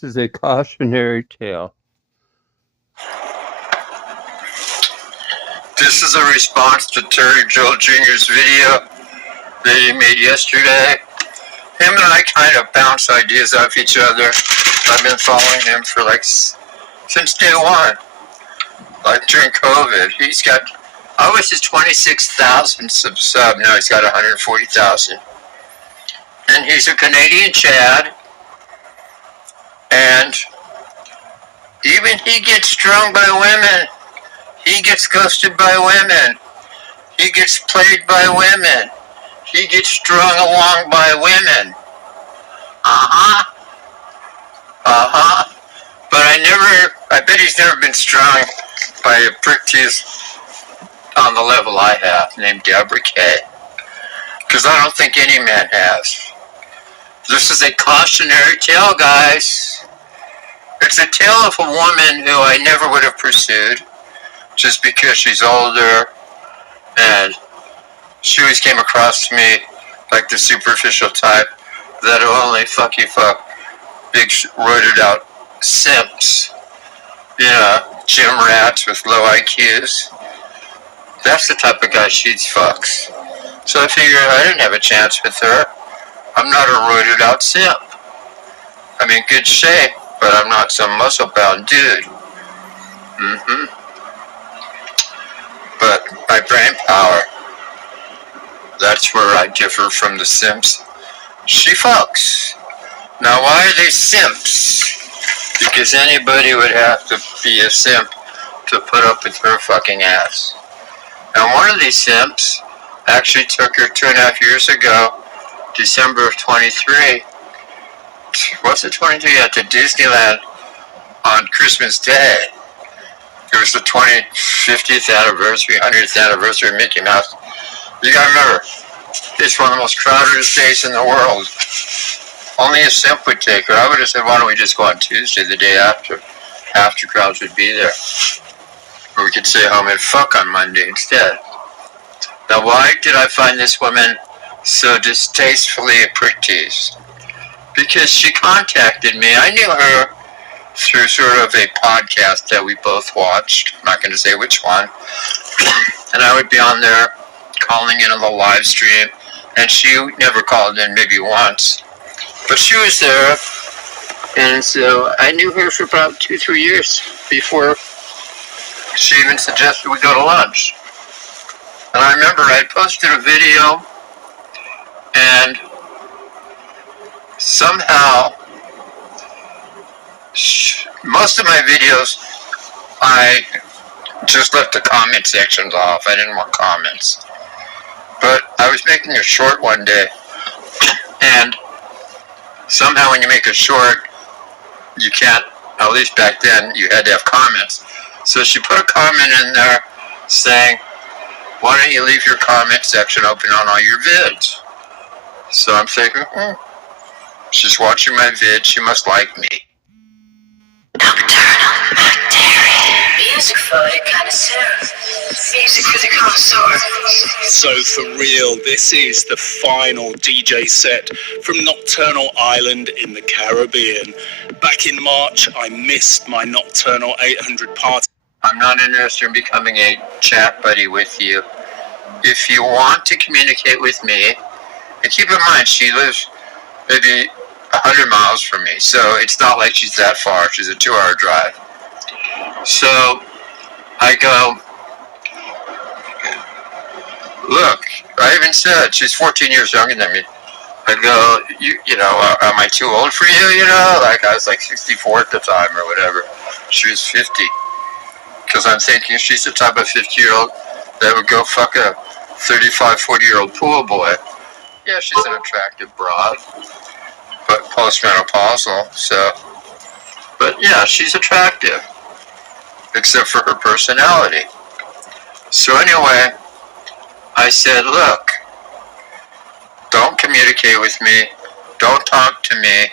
This is a cautionary tale. This is a response to Terry Joel Jr.'s video that he made yesterday. Him and I kind of bounce ideas off each other. I've been following him for since day one. Like during COVID, he's got, I was his 26,000 sub, now he's got 140,000. And he's a Canadian Chad. And even he gets strung by women. He gets ghosted by women. He gets played by women. He gets strung along by women. But I bet he's never been strung by a prick tease on the level I have, named Deborah K. Because I don't think any man has. This is a cautionary tale, guys. It's a tale of a woman who I never would have pursued just because she's older, and she always came across to me like the superficial type that'll only fuck big roided out simps, gym rats with low IQs. That's the type of guy she fucks. So I figured I didn't have a chance with her. I'm not a roided out simp. I'm in good shape, but I'm not some muscle bound dude. But my brain power, that's where I differ from the simps. She fucks. Now why are they simps? Because anybody would have to be a simp to put up with her fucking ass. And one of these simps actually took her 2.5 years ago, December of 23. Was it 23? Yeah, to Disneyland on Christmas Day. It was the 50th anniversary, 100th anniversary of Mickey Mouse. You gotta remember, it's one of the most crowded days in the world. Only a simp would take her. I would have said, why don't we just go on Tuesday, the day after? After crowds would be there. Or we could stay home and fuck on Monday instead. Now, why did I find this woman so distastefully a prick tease? Because she contacted me. I knew her through sort of a podcast that we both watched. I'm not going to say which one. And I would be on there calling in on the live stream. And she never called in, maybe once. But she was there. And so I knew her for about 2-3 years before she even suggested we go to lunch. And I remember I posted a video, and somehow most of my videos I just left the comment sections off. I didn't want comments. But I was making a short one day, and somehow when you make a short, you can't, at least back then, you had to have comments. So she put a comment in there saying, why don't you leave your comment section open on all your vids? So I'm thinking, she's watching my vid, she must like me. Nocturnal bacteria. Music for the connoisseur. Music for the connoisseur. So for real, this is the final DJ set from Nocturnal Island in the Caribbean. Back in March, I missed my Nocturnal 800 party. I'm not interested in becoming a chat buddy with you. If you want to communicate with me, and keep in mind, she lives maybe 100 miles from me, so it's not like she's that far. She's a 2-hour drive. So I go, look, I even said, she's 14 years younger than me. I go, am I too old for you, Like, I was like 64 at the time or whatever. She was 50. Because I'm thinking she's the type of 50-year-old that would go fuck a 35, 40-year-old pool boy. Yeah, she's an attractive broad, but postmenopausal, so. But yeah, she's attractive, except for her personality. So anyway, I said, look, don't communicate with me, don't talk to me.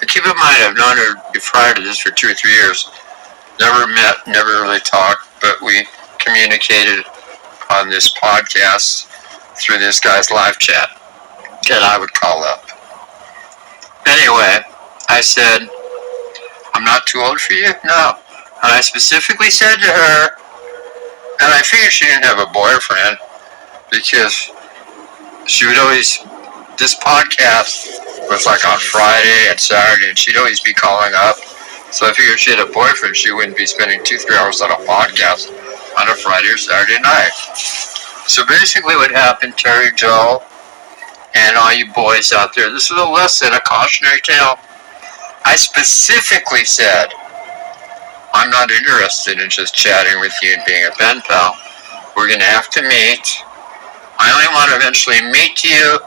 And keep in mind, I've known her prior to this for 2 or 3 years. Never met, never really talked, but we communicated on this podcast through this guy's live chat that I would call up. Anyway, I said, I'm not too old for you? No. And I specifically said to her, and I figured she didn't have a boyfriend, because she would always, this podcast was like on Friday and Saturday, and she'd always be calling up. So I figured if she had a boyfriend, she wouldn't be spending 2-3 hours on a podcast on a Friday or Saturday night. So basically what happened, Terry, Joe, and all you boys out there, this is a lesson, a cautionary tale. I specifically said, I'm not interested in just chatting with you and being a pen pal. We're going to have to meet. I only want to eventually meet you,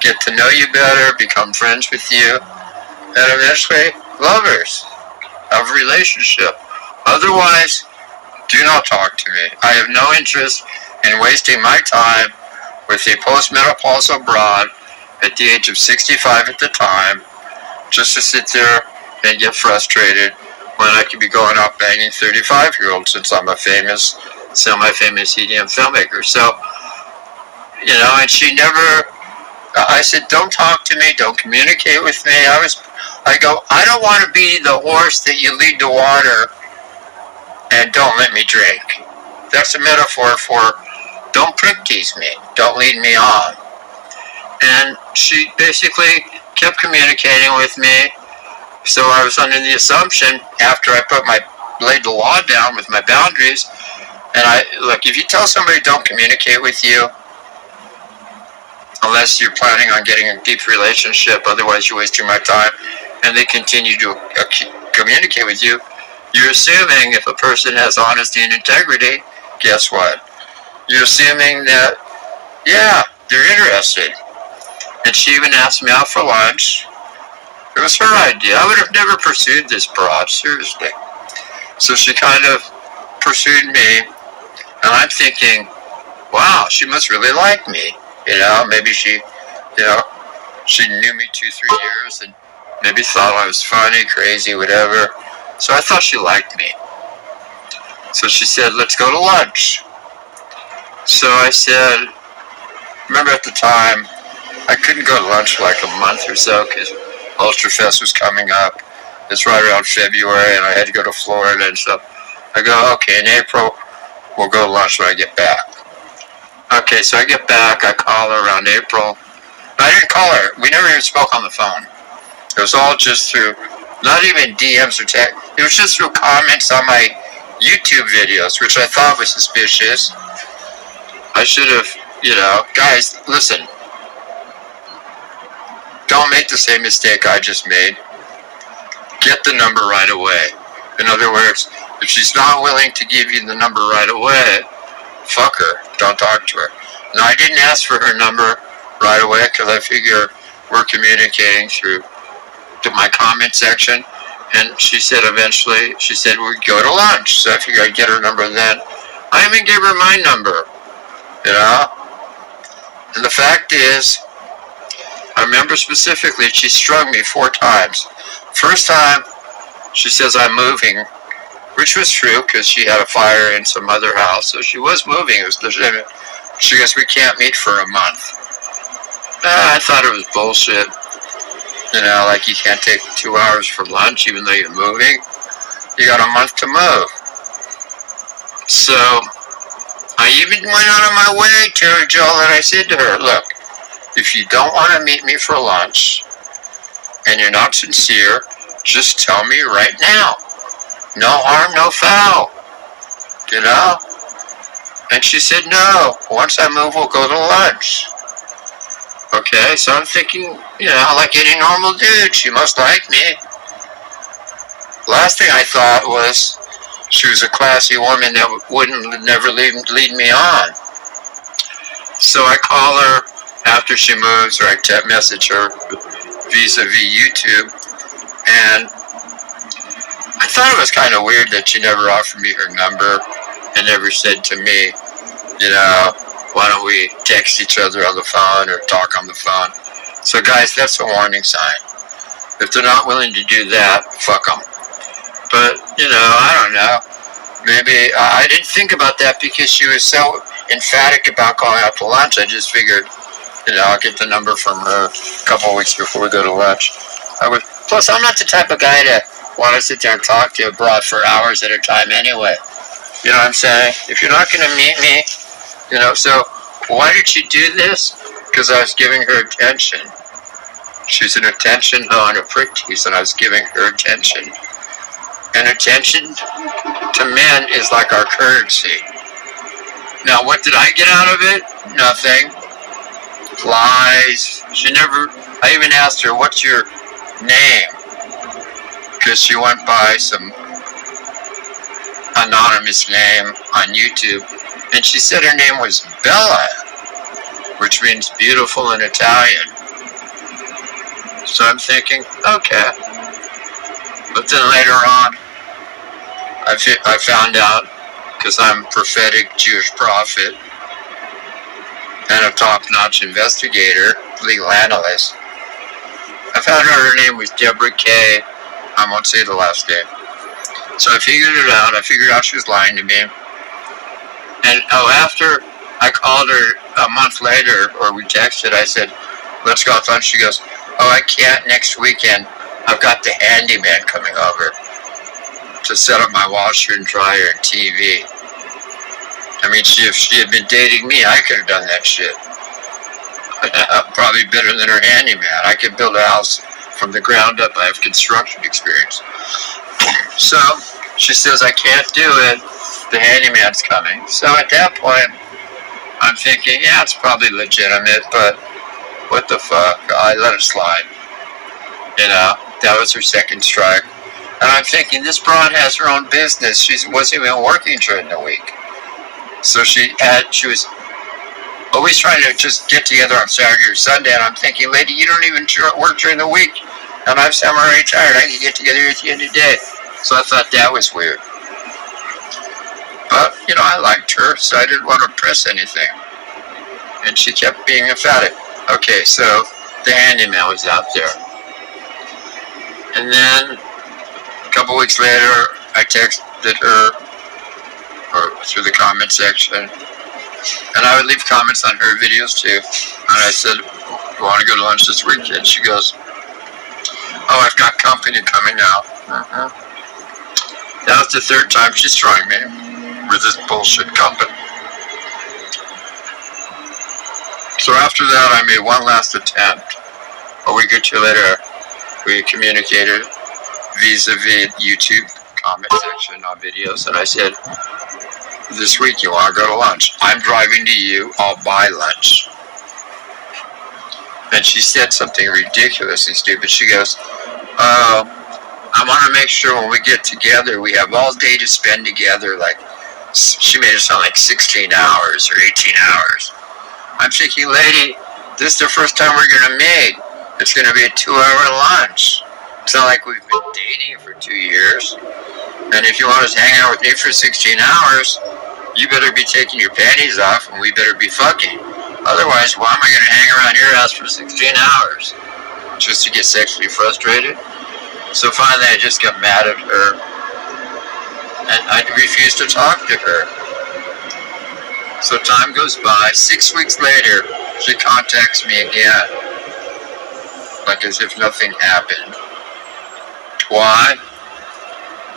get to know you better, become friends with you, and eventually lovers, have a relationship. Otherwise, do not talk to me. I have no interest in wasting my time with a postmenopausal broad at the age of 65 at the time, just to sit there and get frustrated when I could be going out banging 35-year-olds since I'm a famous, semi-famous EDM filmmaker. So, you know, and she never, I said, don't talk to me, don't communicate with me. I go, I don't want to be the horse that you lead to water and don't let me drink. That's a metaphor for don't prick tease me, don't lead me on. And she basically kept communicating with me. So I was under the assumption, after I laid the law down with my boundaries, and look, if you tell somebody don't communicate with you, unless you're planning on getting a deep relationship, otherwise you're wasting my time, and they continue to communicate with you, you're assuming if a person has honesty and integrity, guess what? You're assuming that, yeah, they're interested. And she even asked me out for lunch. It was her idea. I would have never pursued this broad, seriously. So she kind of pursued me, and I'm thinking, wow, she must really like me. You know, maybe she knew me 2-3 years and maybe thought I was funny, crazy, whatever. So I thought she liked me. So she said, let's go to lunch. So I said, remember at the time, I couldn't go to lunch for like a month or so because Ultrafest was coming up. It's right around February, and I had to go to Florida and stuff. I go, okay, in April, we'll go to lunch when I get back. Okay, so I get back, I call her around April. I didn't call her. We never even spoke on the phone. It was all just through, not even DMs or text. It was just through comments on my YouTube videos, which I thought was suspicious. I should have, guys, listen. Don't make the same mistake I just made. Get the number right away. In other words, if she's not willing to give you the number right away, fuck her. Don't talk to her. Now, I didn't ask for her number right away because I figure we're communicating through my comment section. And she said eventually, we'd go to lunch. So I figured I'd get her number then. I even gave her my number, And the fact is, I remember specifically, she strung me 4 times. First time, she says I'm moving, which was true because she had a fire in some other house, so she was moving. It was legitimate. She goes, we can't meet for a month. I thought it was bullshit. Like you can't take 2 hours for lunch even though you're moving. You got a month to move. So I even went out of my way, Terry Joel, and I said to her, look, if you don't want to meet me for lunch and you're not sincere, just tell me right now. No harm, no foul. And she said, no, once I move, we'll go to lunch. Okay, so I'm thinking, like any normal dude, she must like me. Last thing I thought was she was a classy woman that wouldn't never lead me on. So I call her after she moves, or I message her vis-a-vis YouTube, and I thought it was kind of weird that she never offered me her number and never said to me, why don't we text each other on the phone or talk on the phone. So guys, that's a warning sign. If they're not willing to do that, fuck them. But, I don't know. Maybe I didn't think about that because she was so emphatic about going out to lunch. I just figured, I'll get the number from her a couple of weeks before we go to lunch. Plus, I'm not the type of guy to want to sit there and talk to a broad for hours at a time anyway. You know what I'm saying? If you're not going to meet me, you know, so why did she do this? Because I was giving her attention. She's an attention hoe and a prick tease, and I was giving her attention. And attention to men is like our currency. Now, what did I get out of it? Nothing. Lies. I even asked her, what's your name? Because she went by some anonymous name on YouTube, and she said her name was Bella, which means beautiful in Italian. So I'm thinking, okay. But then later on, I found out, because I'm a prophetic Jewish prophet and a top-notch investigator, legal analyst, I found out her name was Deborah K. I won't say the last name. So I figured it out. I figured out she was lying to me. And after I called her a month later, or we texted, I said, let's go out lunch. She goes, oh, I can't next weekend. I've got the handyman coming over to set up my washer and dryer and TV. I mean, if she had been dating me, I could have done that shit. Probably better than her handyman. I could build a house from the ground up. I have construction experience. So she says, I can't do it. The handyman's coming. So at that point, I'm thinking, yeah, it's probably legitimate, but what the fuck? I let it slide. You know, that was her second strike. And I'm thinking, this broad has her own business. She wasn't even working during the week. So she was always trying to just get together on Saturday or Sunday. And I'm thinking, lady, you don't even work during the week. And I'm already tired. I can get together at the end of the day. So I thought that was weird. But, you know, I liked her, so I didn't want to press anything. And she kept being emphatic. Okay, so the handyman was out there. And then a couple weeks later, I texted her through the comment section. And I would leave comments on her videos too. And I said, you want to go to lunch this weekend? She goes, oh, I've got company coming now. That was the third time she's trying me with this bullshit company. So after that, I made one last attempt. A week or two later, we communicated vis-a-vis YouTube comment section on videos, and I said, this week you want to go to lunch? I'm driving to you, I'll buy lunch. And she said something ridiculously stupid. She goes, I want to make sure when we get together, we have all day to spend together. Like, she made it sound like 16 hours or 18 hours. I'm thinking, lady, this is the first time we're going to meet. It's going to be a 2-hour lunch. It's not like we've been dating for 2 years. And if you want to hang out with me for 16 hours, you better be taking your panties off and we better be fucking. Otherwise, why am I going to hang around your house for 16 hours? Just to get sexually frustrated? So finally, I just got mad at her. And I refused to talk to her. So time goes by. 6 weeks later, she contacts me again. Like as if nothing happened. Why?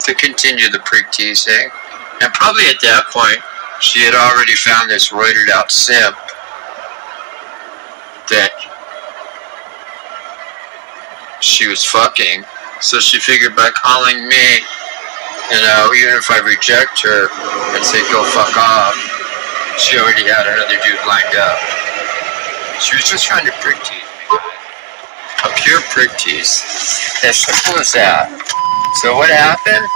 To continue the prick teasing. And probably at that point, she had already found this roided out simp that she was fucking. So she figured by calling me, you know, even if I reject her and say go fuck off, she already had another dude lined up. She was just trying to prick tease me. A pure prick tease. As simple as that. So what happened?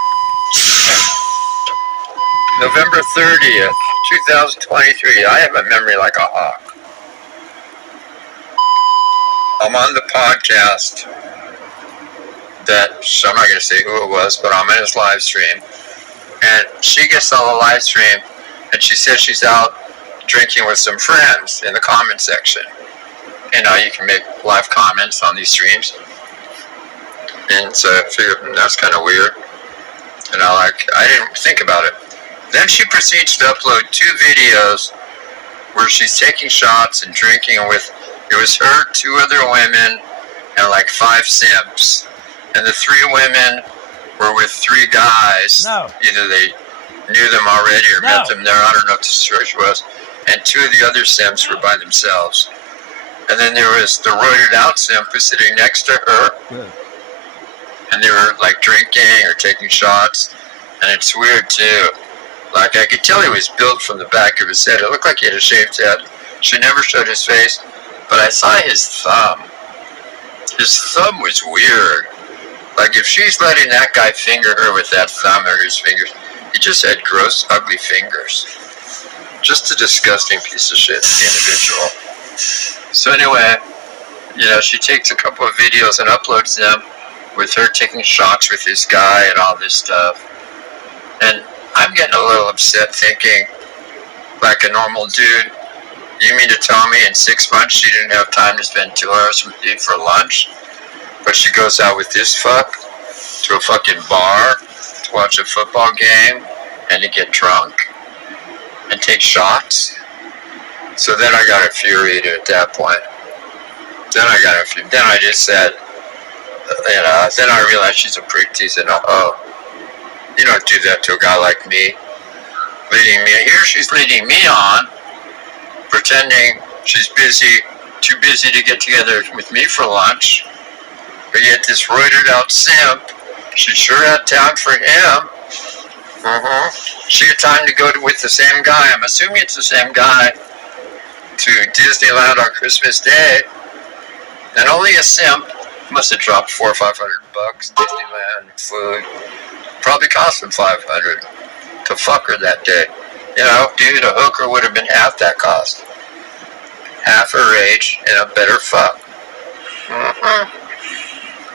November 30th, 2023. I have a memory like a hawk. I'm on the podcast that, so I'm not going to say who it was, but I'm in his live stream. And she gets on the live stream, and she says she's out drinking with some friends in the comment section. You know, you can make live comments on these streams. And so I figured, that's kind of weird. You know, like, I didn't think about it. Then she proceeds to upload 2 videos where she's taking shots and drinking with, it was her, 2 other women, and like 5 simps. And the 3 women were with 3 guys. No. Either they knew them already or met them there. I don't know what the situation was. And 2 of the other simps were by themselves. And then there was the roided out simp who was sitting next to her. Good. And they were like drinking or taking shots. And it's weird too. Like I could tell he was built from the back of his head. It looked like he had a shaved head. She never showed his face. But I saw his thumb. His thumb was weird. Like if she's letting that guy finger her with that thumb or his fingers, he just had gross, ugly fingers. Just a disgusting piece of shit individual. So anyway, you know, she takes a couple of videos and uploads them with her taking shots with this guy and all this stuff. And I'm getting a little upset thinking, like a normal dude, you mean to tell me in 6 months she didn't have time to spend 2 hours with you for lunch? But she goes out with this fuck to a fucking bar to watch a football game and to get drunk and take shots. So then I got infuriated at that point. Then I just said, you know, then I realized she's a prick tease and oh, you don't do that to a guy like me. Leading me, here she's leading me on, pretending she's busy, too busy to get together with me for lunch. But yet this roided out simp, she sure had time for him. She had time to go with the same guy. I'm assuming it's the same guy to Disneyland on Christmas Day. And only a simp must have dropped $400 or $500. Disneyland food probably cost him $500 to fuck her that day. You know, dude, a hooker would have been half that cost. Half her age and a better fuck.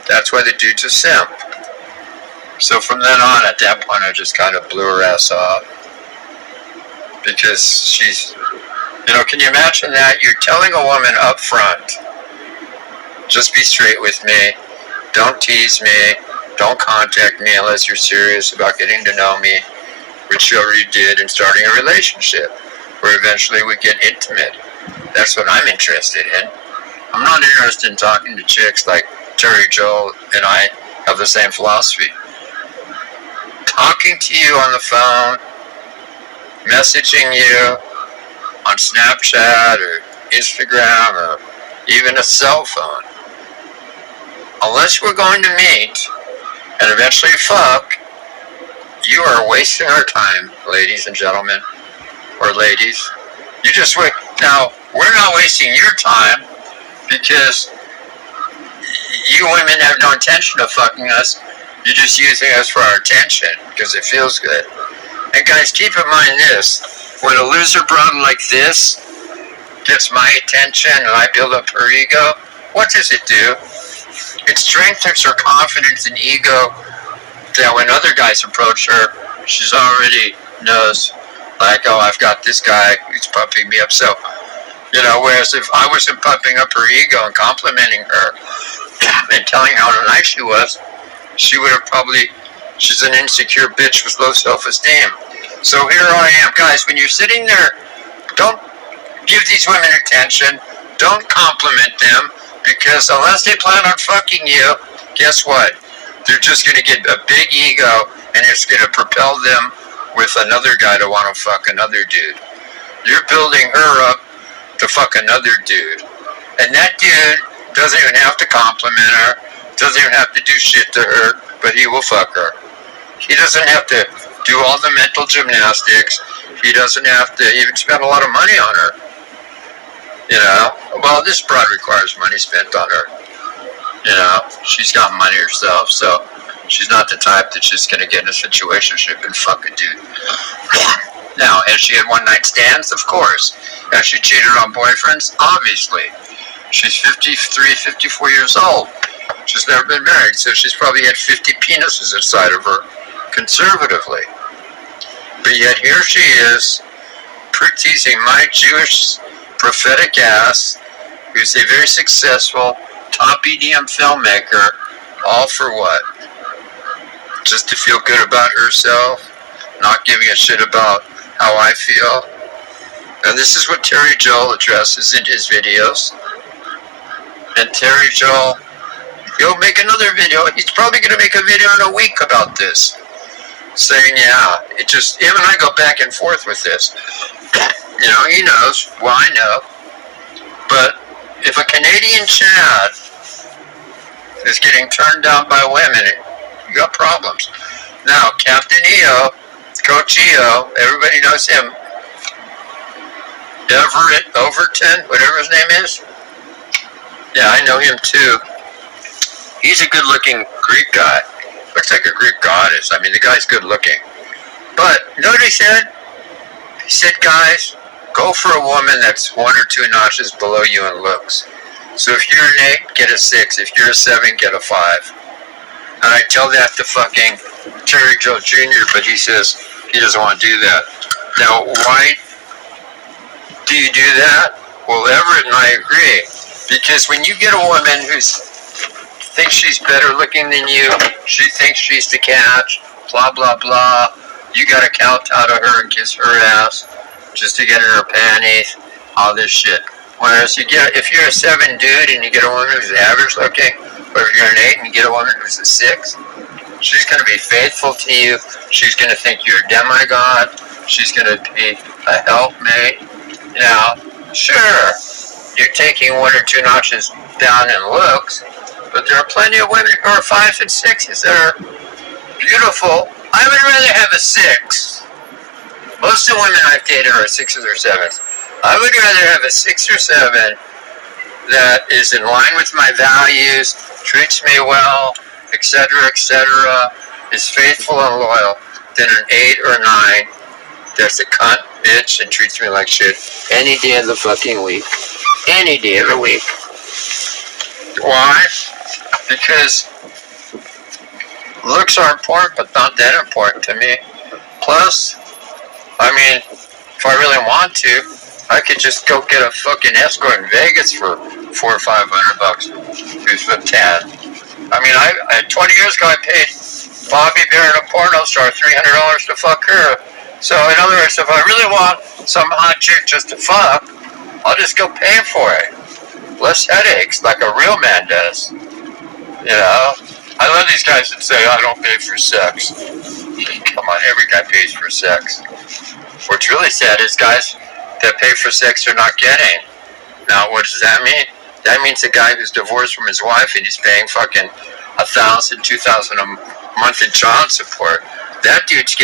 That's why the dude's a simp. So from then on, at that point, I just kind of blew her ass off. Because she's, you know, can you imagine that? You're telling a woman up front, just be straight with me, don't tease me, don't contact me unless you're serious about getting to know me, which you already did in starting a relationship, where eventually we get intimate. That's what I'm interested in. I'm not interested in talking to chicks like Terry Joel and I have the same philosophy. Talking to you on the phone, messaging you on Snapchat or Instagram or even a cell phone. Unless we're going to meet and eventually fuck, you are wasting our time, ladies and gentlemen, or ladies. You just wait. Now, we're not wasting your time because you women have no intention of fucking us. You're just using us for our attention because it feels good. And guys, keep in mind this. When a loser broad like this gets my attention and I build up her ego, what does it do? It strengthens her confidence and ego that when other guys approach her, she's already knows, like, oh, I've got this guy who's pumping me up. So, you know, whereas if I wasn't pumping up her ego and complimenting her and telling her how nice she was, she would have probably, she's an insecure bitch with low self-esteem. So here I am. Guys, when you're sitting there, don't give these women attention. Don't compliment them, because unless they plan on fucking you, guess what? They're just going to get a big ego, and it's going to propel them with another guy to want to fuck another dude. You're building her up to fuck another dude. And that dude doesn't even have to compliment her, doesn't even have to do shit to her, but he will fuck her. He doesn't have to do all the mental gymnastics. He doesn't have to even spend a lot of money on her. You know? Well, this broad requires money spent on her. You know? She's got money herself, so she's not the type that's just going to get in a situationship and fuck a dude. Now, has she had one-night stands? Of course. Has she cheated on boyfriends? Obviously. She's 53, 54 years old. She's never been married, so she's probably had 50 penises inside of her, conservatively. But yet here she is, teasing my Jewish prophetic ass, who's a very successful top EDM filmmaker, all for what? Just to feel good about herself, not giving a shit about how I feel. And this is what Terry Joel addresses in his videos. And Terry Joel He'll make another video. He's probably going to make a video in a week about this. Saying, yeah, it just, him and I go back and forth with this. You know, he knows. Well, I know. But if a Canadian Chad is getting turned down by women, you got problems. Now, Captain EO, Coach EO, everybody knows him. Everett Overton, whatever his name is. Yeah, I know him too. He's a good-looking Greek guy. Looks like a Greek goddess. I mean, the guy's good-looking. But, you know what he said? He said, guys, go for a woman that's 1 or 2 notches below you in looks. So if you're an 8, get a 6. If you're a 7, get a 5. And I tell that to fucking Terry Joe Jr., but he says he doesn't want to do that. Now, why do you do that? Well, Everett and I agree. Because when you get a woman who thinks she's better looking than you, she thinks she's the catch, blah, blah, blah, you got to count out of her and kiss her ass just to get in her panties, all this shit. Whereas if you're a 7 dude and you get a woman who's average looking, or if you're an 8 and you get a woman who's a 6, she's going to be faithful to you. She's going to think you're a demigod. She's going to be a helpmate. Now, sure, you're taking 1 or 2 notches down in looks, but there are plenty of women who are 5s and 6s that are beautiful. I would rather have a 6. Most of the women I've dated are 6s or 7s. I would rather have a 6 or 7 that is in line with my values, treats me well, etc., is faithful and loyal, than an 8 or 9 that's a cunt, bitch, and treats me like shit any day of the fucking week. Any day of the week. Why? Because looks are important, but not that important to me. Plus, I mean, if I really want to, I could just go get a fucking escort in Vegas for $400 or $500 who's a tad. I mean, 20 years ago I paid Bobby Barrett, a porno star, $300 to fuck her. So in other words, if I really want some hot chick just to fuck, I'll just go pay for it. Less headaches, like a real man does. You know? I love these guys that say, I don't pay for sex. Come on, every guy pays for sex. What's really sad is guys that pay for sex are not getting. Now, what does that mean? That means a guy who's divorced from his wife and he's paying fucking $1,000, $2,000 a month in child support. That dude's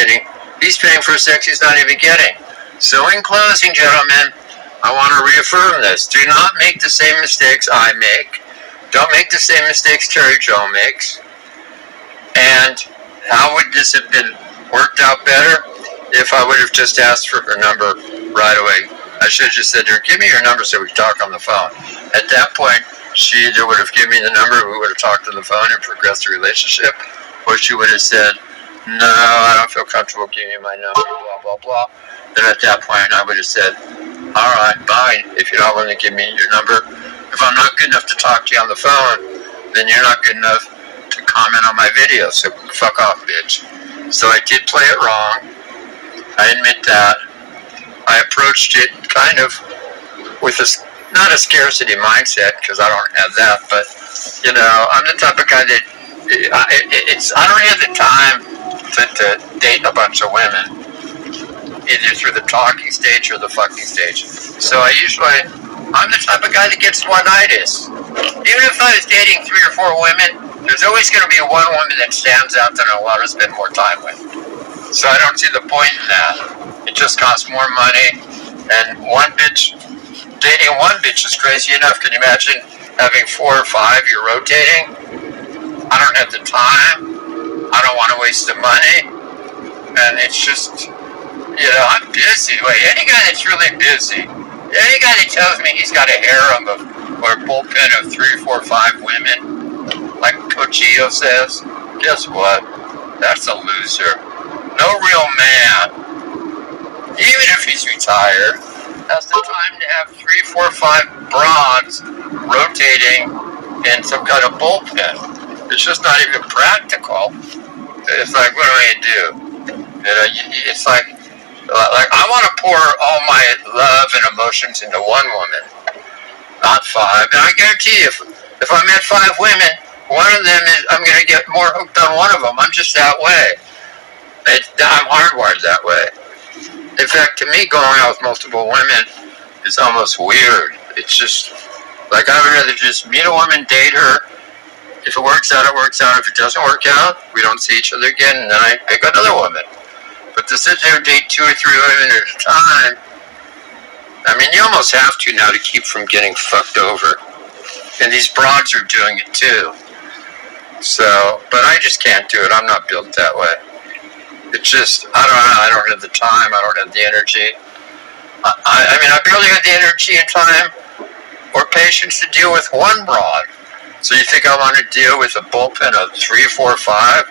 he's paying for sex he's not even getting. So in closing, gentlemen, I want to reaffirm this. Do not make the same mistakes I make. Don't make the same mistakes Terry Joe makes. And how would this have been worked out better if I would have just asked for her number right away? I should have just said to her, give me your number so we can talk on the phone. At that point, she either would have given me the number, we would have talked on the phone and progressed the relationship, or she would have said, no, I don't feel comfortable giving you my number, blah, blah, blah. Then at that point, I would have said, all right, bye, if you're not willing to give me your number. If I'm not good enough to talk to you on the phone, then you're not good enough to comment on my video, so fuck off, bitch. So I did play it wrong. I admit that. I approached it kind of with not a scarcity mindset, because I don't have that, but, you know, I'm the type of guy that, I don't have the time to date a bunch of women, either through the talking stage or the fucking stage. So I'm the type of guy that gets one-itis. Even if I was dating 3 or 4 women, there's always going to be one woman that stands out that I want to spend more time with. So I don't see the point in that. It just costs more money, and dating one bitch is crazy enough. Can you imagine having 4 or 5 you're rotating? I don't have the time. I don't want to waste the money. And it's just, you know, I'm busy. Wait, any guy that's really busy, any guy that tells me he's got a harem or a bullpen of 3, 4, 5 women, like Coach EO says, guess what? That's a loser. No real man, even if he's retired, has the time to have 3, 4, 5 broads rotating in some kind of bullpen. It's just not even practical. It's like, what do I do? You know, it's like I want to pour all my love and emotions into one woman, not 5. And I guarantee you, if I met 5 women one of them is, I'm going to get more hooked on one of them. I'm just that way. I'm hardwired that way. In fact, to me, going out with multiple women is almost weird. It's just, like, I would rather just meet a woman, date her. If it works out, it works out. If it doesn't work out, we don't see each other again, and then I pick another woman. But to sit there and date 2 or 3 women at a time, I mean, you almost have to now to keep from getting fucked over. And these broads are doing it too. So, but I just can't do it. I'm not built that way. It's just, I don't know. I don't have the time. I don't have the energy. I mean, I barely have the energy and time or patience to deal with one broad. So you think I want to deal with a bullpen of 3, 4, 5?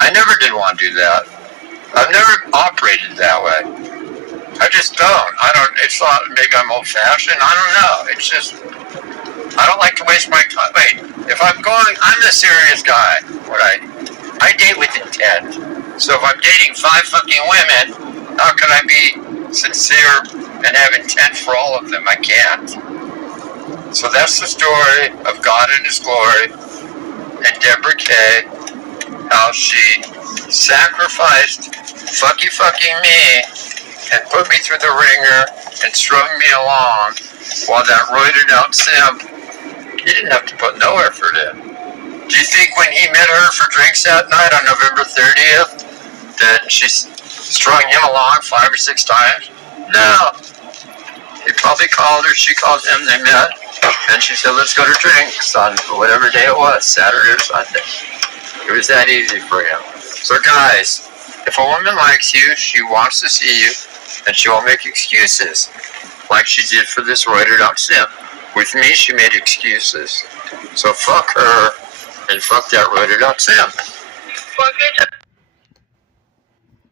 I never did want to do that. I've never operated that way. I just don't. It's not, maybe I'm old-fashioned. I don't know. It's just, I don't like to waste my time. Wait, if I'm a serious guy. I date with intent. So if I'm dating 5 fucking women, how can I be sincere and have intent for all of them? I can't. So that's the story of God in His glory and Deborah Kay, how she sacrificed fucking me and put me through the ringer and strung me along while that roided out simp, he didn't have to put no effort in. Do you think when he met her for drinks that night on November 30th that she strung him along 5 or 6 times? No. He probably called her, she called him, they met, and she said, let's go to drinks on whatever day it was, Saturday or Sunday. It was that easy for him. So guys, if a woman likes you, she wants to see you, and she won't make excuses, like she did for this roided out simp. With me, she made excuses. So fuck her, and fuck that roided out simp. Fuck it.